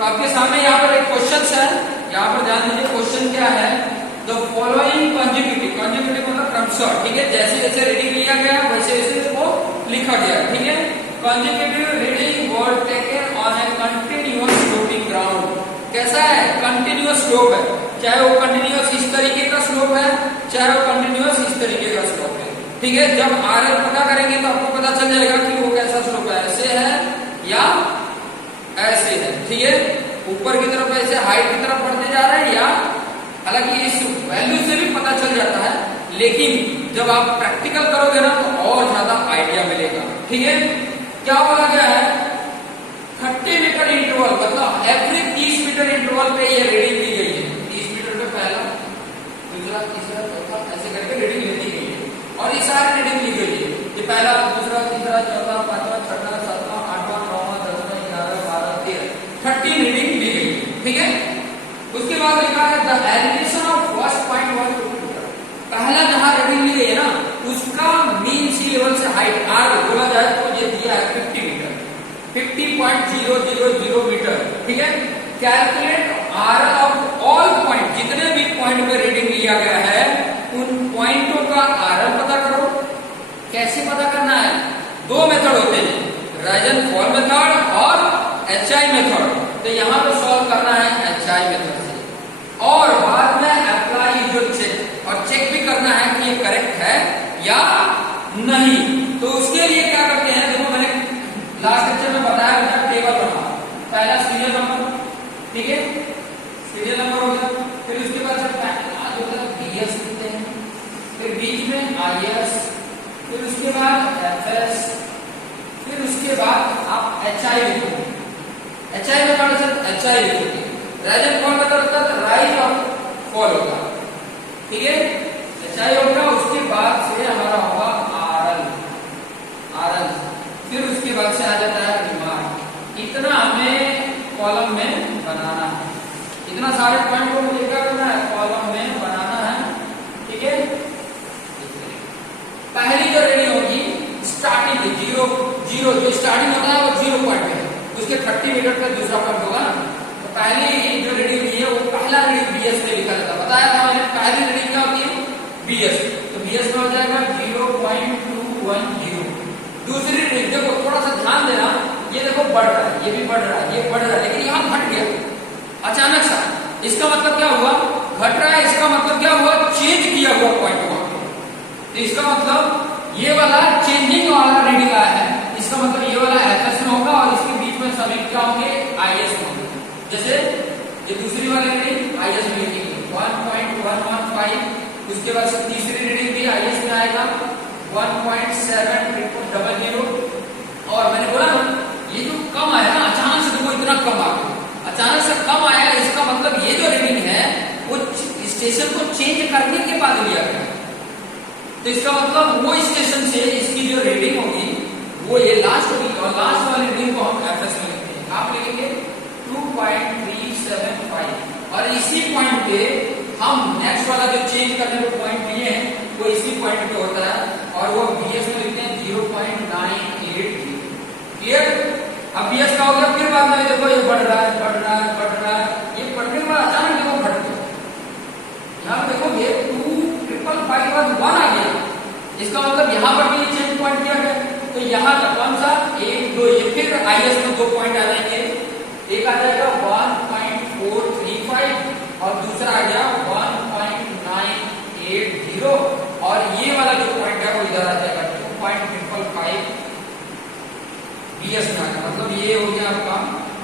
तो आपके सामने यहाँ पर एक क्वेश्चन है, यहाँ पर ध्यान दीजिए क्वेश्चन क्या है, द फॉलोइंग कंजिक्यूटिव, कंजिक्यूटिव मतलब क्रमशः, ठीक है, जैसे जैसे रीडिंग लिया गया वैसे वैसे वो लिखा गया, ठीक है। Consecutive reading word taken on A continuous sloping ground, कैसा है, कंटिन्यूअस स्लोप है, चाहे वो कंटिन्यूअस इस तरीके का स्लोप है, चाहे वो कंटिन्यूअस इस तरीके का स्लोप है, ठीक है। जब आरएल पता करेंगे तो आपको पता चल जाएगा कि वो कैसा स्लोप है, ऐसे है या ऐसे है, ठीक है, ऊपर की तरफ ऐसे हाइट की तरफ बढ़ते जा रहे हैं या, हालांकि इस वैल्यू से भी पता चल जाता है, लेकिन जब आप प्रैक्टिकल करोगे ना तो और ज्यादा आइडिया मिलेगा, ठीक है। क्या बोला गया है, 30 मीटर इंटरवल, मतलब एवरी 30 मीटर इंटरवल पे ये रीडिंग ली गई है, 30 मीटर पे पहला दूसरा तीसरा चौथा ऐसे करके रीडिंग लेती गई है, और ये सारी रीडिंग ली गई है, ये पहला दूसरा तीसरा चौथा पांचवा छठा सातवां आठवां नौवां 10वां 11वां 12वां 13 30 रीडिंग ली गई है, ठीक है। उसके बाद लिखा है the elevation of first point 1 पहला जहां रीडिंग ली गई है ना उसका मीन सी लेवल से हाइट आर बोला जाए तो ये दिया है 50 मीटर, 50.000 मीटर, ठीक है। Calculate R of all point, जितने भी पॉइंट पे रीडिंग लिया गया है उन पॉइंटों का आर पता करो। कैसे पता करना है, दो मेथड होते हैं, राइज एंड फॉल मेथड और एचआई मेथड, तो यहाँ पे सॉल्व करना है एचआई मेथड से, और बाद में अप्लाई जो चेक, और चेक भी करना है कि ये करेक्ट है या नहीं। तो उसके लिए क्या करते हैं, देखो मैंने लास्ट लेक्चर में बताया था टेबल बना, पहला सीरियल नंबर, ठीक है, सीरियल नंबर हो गया, फिर उसके बाद बीएस लिखते हैं, फिर बीच में आईएस, फिर उसके बाद एफएस, फिर उसके बाद आप एचआई लिखोगे, एचआई में पढ़ सकते एचआई लिखोगे, राइज एंड फॉल में होता है राइज और फॉल होगा, ठीक है, एचआई होगा, उसके बाद से हमारा होगा आरएल, आरएल, फिर उसके बाद से आ जाता है रिमार्क। इतना हमें कॉलम में बनाना है, इतना सारे पॉइंट को मुझे क्या करना है, कॉलम में बनाना है, ठीक है। पहली जो रीडिंग होगी स्टार्टिंग जीरो जीरो, जो स्टार्टिंग होता है वो 0 पॉइंट है, उसके 30 मीटर का दूसरा पॉइंट होगा ना, तो पहली जो रीडिंग ली है वो पहला रीडिंग बीएस में लिखा जाता है, बताया था मैंने, पहली रीडिंग क्या होती है बीएस, तो बीएस में हो जाएगा 0.210। दूसरी रीडिंग देखो, थोड़ा सा ध्यान देना, ये देखो बढ़ रहा है, ये भी बढ़ रहा है, ये बढ़ रहा है, लेकिन यहाँ घट गया अचानक सा, इसका मतलब क्या हुआ, घट रहा है, इसका मतलब क्या हुआ, चेंज किया हुआ पॉइंट हुआ, तो इसका मतलब ये वाला चेंजिंग वाला रीडिंग आया है, इसका मतलब ये वाला एफएस में होगा और इसके बीच में सभी क्या होंगे, आईएस में होंगे। जैसे ये दूसरी वाली रीडिंग आईएस में लिखेंगे 1.115, उसके बाद तीसरी रीडिंग भी आईएस में आएगा 1.700, और मैंने बोला ना ये जो कम आया ना अचानक से, देखो इतना कम आ गया, अचानक से कम आया, इसका मतलब ये जो रीडिंग है वो स्टेशन को चेंज करने के बाद लिया गया, तो इसका मतलब वो स्टेशन से इसकी जो रीडिंग होगी वो ये लास्ट होगी, और लास्ट वाली रीडिंग को हम एफएस में लिखते हैं, आप लिखेंगे 2.375, और इसी पॉइंट पे हम नेक्स्ट वाला जो चेंज करने को पॉइंट लिए हैं वो इसी पॉइंट पे होता है, और वो बीएस में लिखते हैं 0.980, क्लियर। अब बीएस का हो गया, फिर बाद में देखो ये बढ़ रहा है, बढ़ रहा है, बढ़ रहा है, ये बढ़ने के बाद अचानक देखो घट गया, यहाँ देखो ये 255 बाद 1 आ गया, इसका मतलब यहाँ पर भी चेंज पॉइंट किया गया, तो यहाँ का कौन सा 1 2, ये फिर आईएस में 2 पॉइंट आ जाएंगे, एक आ जाएगा 1.435 और दूसरा आ गया 1.980, और ये वाला जो पॉइंट है वो इधर आ जाएगा 2.555 बीएस में आएगा, मतलब ये हो गया आपका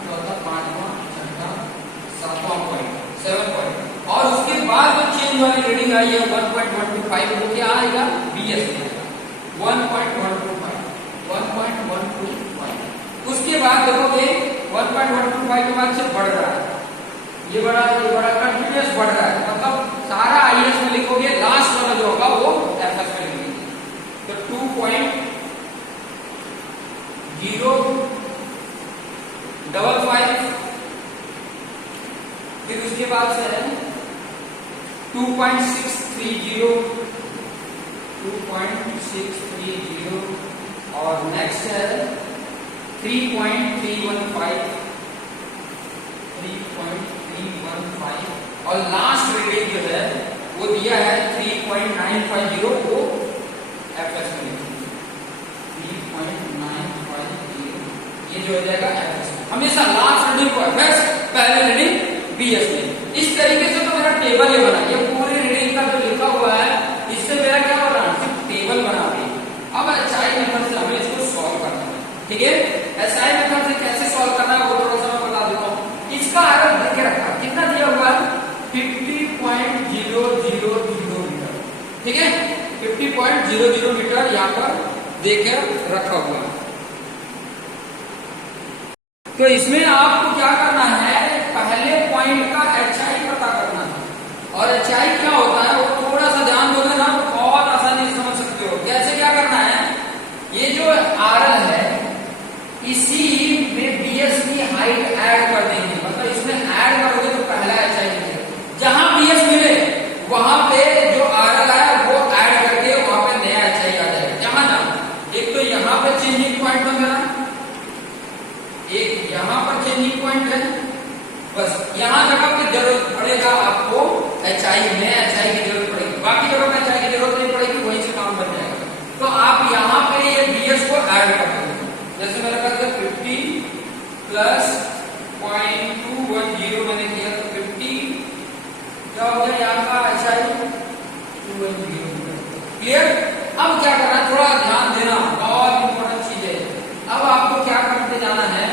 चौथा, पांचवा, छठा, सातवां पॉइंट, 7 पॉइंट, और उसके बाद जो चेंज वाली रीडिंग आई है 1.125 वो क्या आएगा, बीएस में आएगा 1.125। उसके बाद देखोगे 1.125 के बाद से बढ़ रहा है, ये बड़ा कंटिन्यूअस बढ़ रहा है, मतलब सारा आईएस में लिखोगे, लास्ट वाला जो होगा वो एफएस में लिखोगे, तो 2.055, फिर उसके बाद से है 2.630, और नेक्स्ट है 3.315, और लास्ट रीडिंग जो है वो दिया है 3.950 वो एफएस में 3.950 ये जो हो जाएगा एफएस। हमेशा लास्ट रीडिंग को एफएस, पहले रीडिंग बीएस में। इस तरीके से तो मेरा टेबल ये बना, ये पूरी रीडिंग का जो लिखा हुआ है इससे मेरा क्या हो रहा है, सिर्फ टेबल बना रही है। अब एचआई मेथड से हमें इसको सॉल्व करना है, ठीक है। एचआई मेथड से कैसे सॉल्व करना है वो थोड़ा सा मैं बता देता हूँ। इसका एरर देके रखा, कितना दिया हुआ है 50.000 मीटर, ठीक है। 50.00 मीटर यहाँ पर देके रखा हुआ है। तो इसमें आपको क्या करना है, पहले पॉइंट का एचआई पता करना है। और एचआई क्या होता है वो थोड़ा सा ध्यान दोगे ना तो बहुत आसानी से समझ सकते हो। कैसे क्या करना है, ये जो आरएल है इसी में बीएस की हाइट ऐड कर देंगे, मतलब इसमें ऐड करोगे तो पहला एचआई मिलेगा। जहां बीएस मिले वहां पे जो आरएल है वो ऐड करके वहां पे नया एचआई आ जाएगा। जहां जहां एक तो यहाँ पे चेंजिंग पॉइंट है मेरा, एक यहाँ पर चेंजिंग पॉइंट है, बस यहाँ जगह पे जरूरत पड़ेगा आपको एचआई में, एचआई की जरूरत पड़ेगी, बाकी जगह पे एचआई की जरूरत नहीं पड़ेगी, वहीं से काम बन जाएगा। तो आप यहाँ पे ये बीएस को ऐड कर देंगे। जैसे मेरे पास 50 प्लस 0.210 मैंने किया तो 50 क्या हो गया यहाँ का एचआई 210। क्लियर। अब क्या करना है, थोड़ा ध्यान देना, बहुत इंपॉर्टेंट चीज है। अब आपको क्या करते जाना है,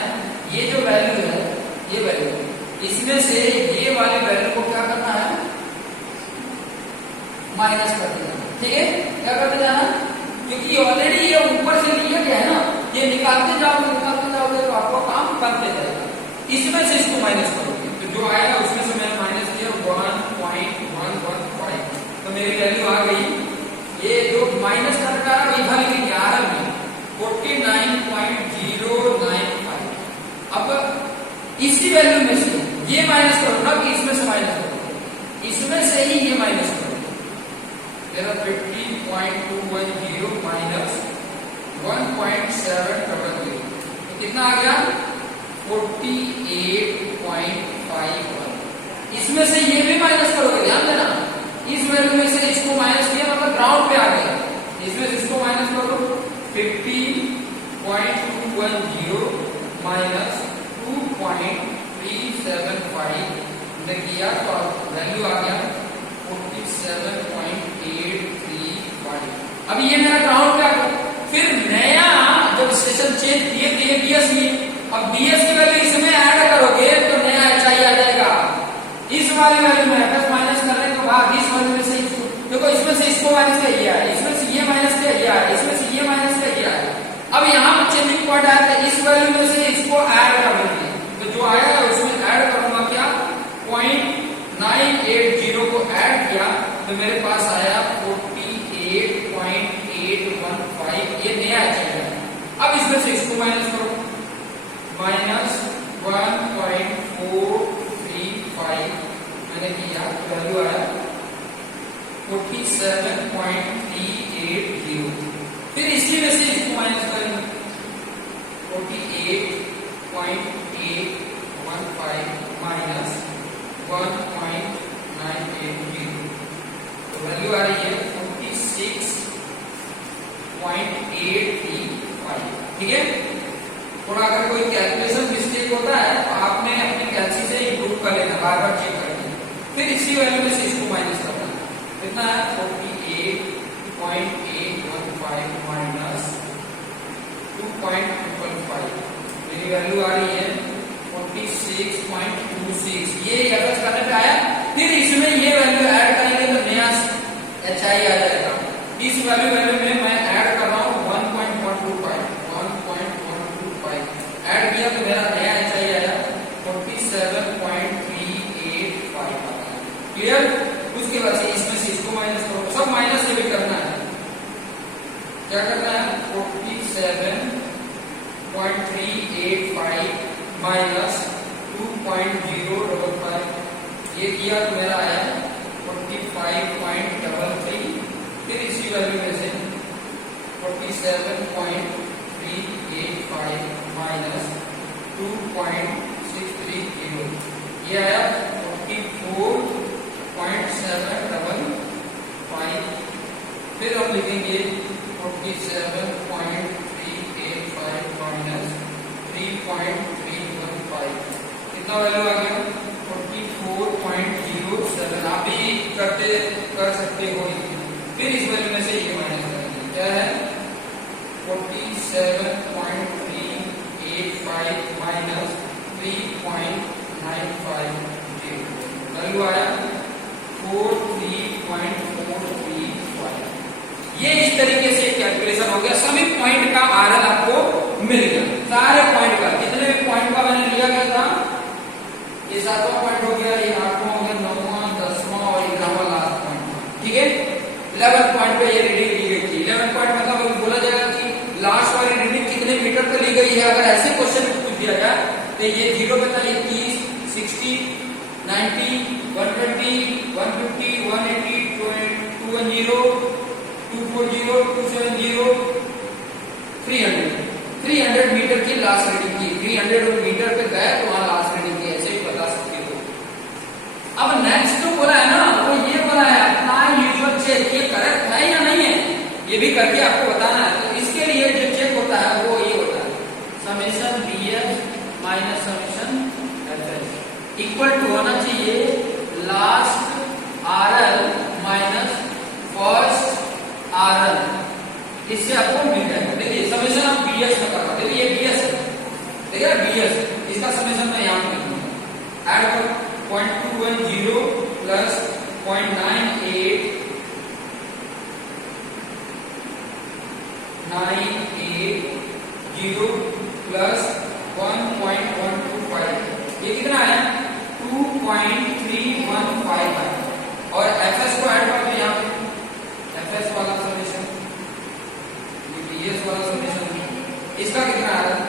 ये जो वैल्यू है ये वैल्यू, इसमें से ये वाले वैल्यू को क्या करना है, माइनस करते जाना, ठीक है। क्या करते जाना, क्योंकि ऑलरेडी ये ऊपर से लिया गया है ना, ये निकालते जाओगे तो आपको काम करते जाएगा। इसमें से इसको माइनस करोगे तो जो आएगा उसमें से मैंने माइनस किया 1.115, तो मेरी वैल्यू आ गई। ये जो माइनस करता है इधर लिखेंगे आरएल में 49.095। अब इसी वैल्यू में से ये माइनस करो ना, कि इसमें से माइनस करो, इसमें से ही ये माइनस करो। 50.210 माइनस 1.700 तो कितना आ गया 48.51। इसमें से ये भी माइनस करोगे, ध्यान देना, इस वैल्यू में से इसको माइनस किया मतलब ग्राउंड पे आ गया, इसमें से इसको माइनस करो 50.210 माइनस 2.375 ने किया तो वैल्यू आ गया 47.835। अब ये मेरा ग्राउंड पे आ गया। फिर नया जब स्टेशन चेंज किए तो ये बीएस में, अब बीएस की वैल्यू इसमें ऐड करोगे तो नया एचआई आ जाएगा। इस वाले वैल्यू में प्लस माइनस करने के बाद इस वैल्यू में से देखो, इसमें से इसको माइनस किया गया है, इसमें से ये माइनस किया गया है, इसमें से ये माइनस किया गया है। अब यहाँ पर चेंजिंग पॉइंट आया था, इस वैल्यू में से इसको ऐड कर देंगे तो जो आएगा उसमें ऐड करूंगा क्या 0.980 को ऐड किया तो मेरे पास आया 48.815, ये नया एचआई। अब इसमें से इसको माइनस करो, माइनस 1.435 मैंने किया तो वैल्यू आया 47.380। फिर इसी में से इसको माइनस करेंगे 48.815 माइनस 1.980 तो वैल्यू आ रही है 46.835, ठीक है। थोड़ा अगर कोई कैलकुलेशन मिस्टेक होता है तो आपने अपनी कैलसी से इंप्रूव कर लेना, बार बार चेक करके। फिर इसी वैल्यू में से इसको माइनस करना, कितना है 48.815 माइनस 2.555, मेरी वैल्यू आ रही है 46.26। ये एवरेज करने पे आया। फिर इसमें ये वैल्यू ऐड करेंगे तो नया एचआई आ जाएगा। इस वैल्यू में मैं ऐड कर रहा हूँ 1.125 ऐड किया तो मेरा नया एचआई आया 47.385। क्लियर। उसके बाद से इसमें से इसको माइनस करो, सब माइनस से भी करना है। क्या करना है 47.385 माइनस 2.055, ये किया तो मेरा आया 45.33। फिर इसी वैल्यू में से 47.385 माइनस 2.630, ये आया 44.9 कितना वैल्यू आ गया 44.07। आप भी कर सकते हो। फिर इस वैल्यू में से ये माइनस करेंगे, क्या है 47.385 माइनस 3.950 वैल्यू आया 43.435। ये इस तरीके से कैलकुलेशन हो गया। सभी पॉइंट का आरएल आपको मिल गया, सारे पॉइंट का। जितने भी पॉइंट का मैंने लिया गया था, ये 7वां पॉइंट हो गया, ये 8वां हो गया, 9वां 10वां और 11वां लास्ट पॉइंट। ठीक है, 11 पॉइंट पे ये रीडिंग ली गई थी। 11 पॉइंट मतलब बोला जाएगा कि लास्ट वाली रीडिंग कितने मीटर पे ली गई है। अगर ऐसे क्वेश्चन पूछ दिया जाए तो ये 0 पे था, ये 30, 60, 90, 120, 150, 180, 210, 240, 270, 300 मीटर की लास्ट रीडिंग की। 300 मीटर पे गए तो वहां लास्ट रीडिंग की, ऐसे ही बता सकते हो। अब नेक्स्ट जो बोला है ना, वो ये बोला है अपना यूजुअल चेक, ये करेक्ट है या नहीं है, ये भी करके आपको बताना है। तो इसके लिए जो चेक होता है वो ये होता है summation BS minus summation FS equal to होना चाहिए last RL minus first RL। इससे आपको मिल जाएगा। देखिए समेशन आप BS में करना, देखिए ये BS है, देखिए BS, इसका समेशन मैं यहाँ पे ऐड करूँ 0.210 प्लस 0.9890 प्लस 1.125, ये कितना है 2.315 है। और FS को ऐड करते हैं यहाँ पे, FS वाला समेशन, BS वाला समेशन, इसका कितना आ रहा है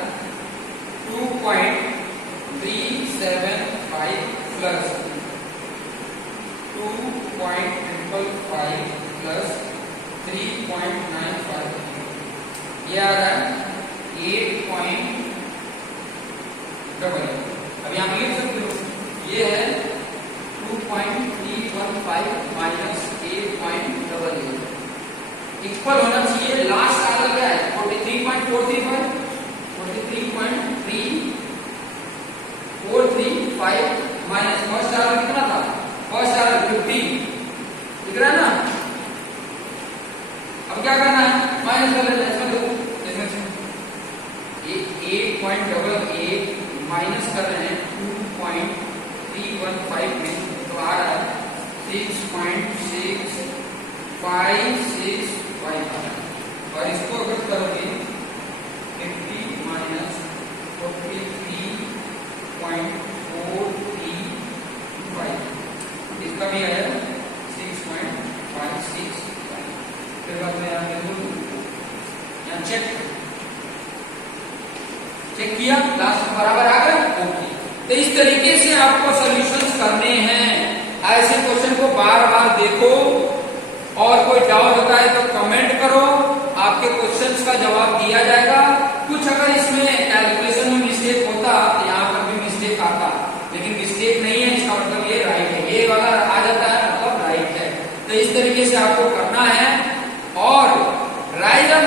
2.375 प्लस 2.555 प्लस 3.95, ये आ रहा है 8.88। अब यहाँ पे लिख सकते हो, ये है 2.315 माइनस 8.88 इक्वल होना चाहिए लास्ट आंसर क्या है 43.435, 43.345 माइनस फर्स्ट आंसर कितना था, फर्स्ट आंसर 50, दिख रहा है ना। अब क्या करना है, माइनस कर लेना है, इसमें देखो इसमें से 8.88 माइनस कर रहे हैं 2.315 में, तो आ रहा है 6.6565। और इसको अगर करोगे 50 माइनस 43.435, इसका भी आया 6.56। फिर बाद में यहाँ चेक किया, लास्ट बराबर आ गया, ओके। तो इस तरीके से आपको सॉल्यूशंस करने हैं। ऐसे क्वेश्चन को बार बार देखो, और कोई डाउट होता है तो कमेंट करो, आपके क्वेश्चंस का जवाब दिया जाएगा। कुछ अगर इसमें कैलकुलेशन में मिस्टेक होता तो यहाँ पर भी मिस्टेक आता, लेकिन मिस्टेक नहीं है, इसका मतलब ये राइट है। ये वाला आ जाता है मतलब राइट है। तो इस तरीके से आपको करना है। और राइज एंड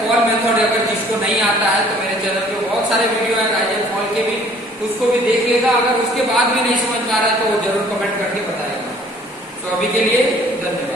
फॉल मेथड अगर जिसको नहीं आता है तो मेरे चैनल पे बहुत सारे वीडियो है राइज एंड फॉल के भी, उसको भी देख लेगा। अगर उसके बाद भी नहीं समझ में आ रहा है तो वो जरूर कमेंट करके बताएगा। तो अभी के लिए धन्यवाद।